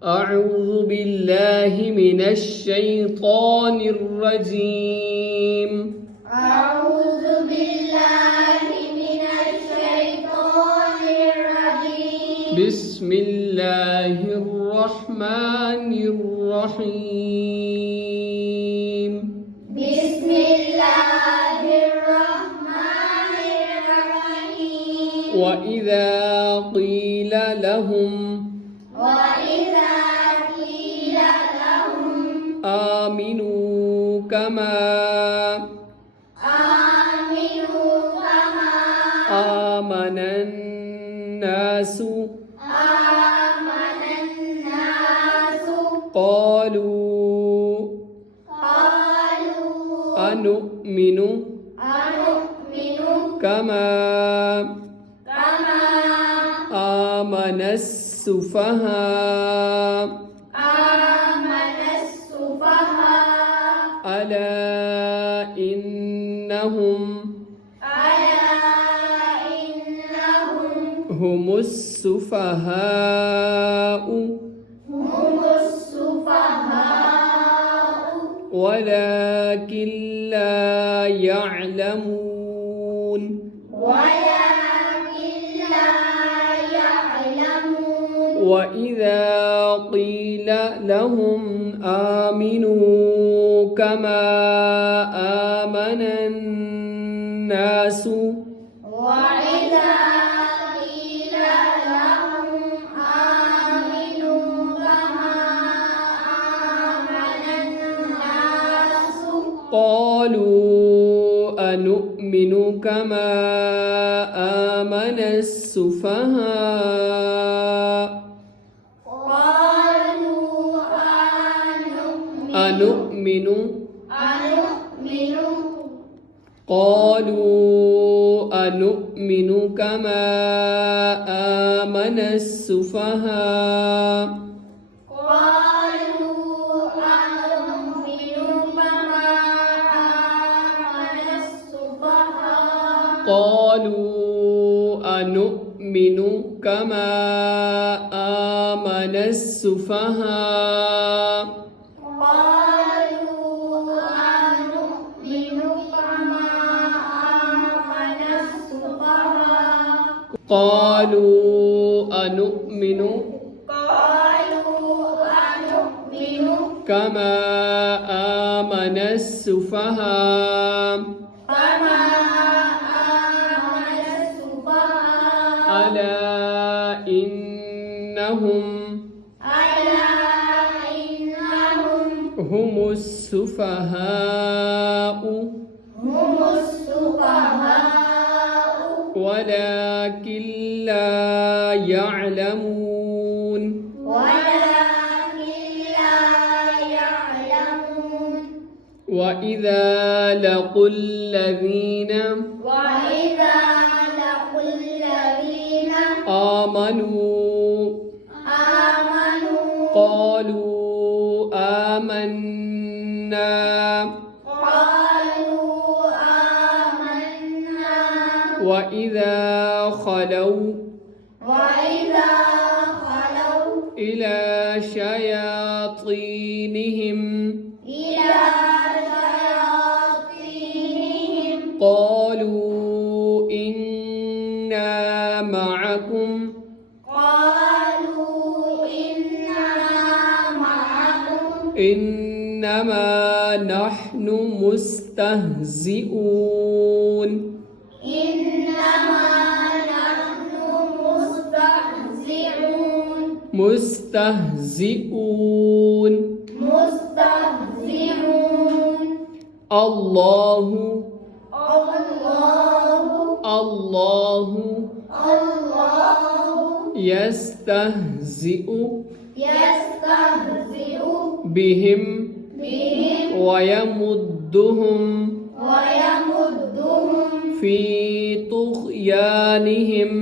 أعوذ بالله من الشيطان الرجيم. أعوذ بالله من الشيطان الرجيم. بسم الله الرحمن الرحيم. بسم الله الرحمن الرحيم. وإذا قيل لهم آمنوا كما آمن الناس قالوا أنؤمن كما آمن السفهاء ألا إنهم هم السفهاء ولكن لا يعلمون. وإذا قيل لهم آمنوا كما آمن الناس قالوا أنؤمن كما آمن السفهاء قالوا أنؤمن كما آمن السفهاء قالوا أنؤمن كما آمن السفهاء قالوا أنؤمن كما آمن السفهاء ألا إنهم هم السفهاء ولكن لا يعلمون. وإذا لقوا الذين آمنوا قالوا آمنا وإذا خلوا إلى شياطينهم قالوا إنا معكم إنما نحن مستهزئون. الله يستهزئ بهم ويمدهم في طغيانهم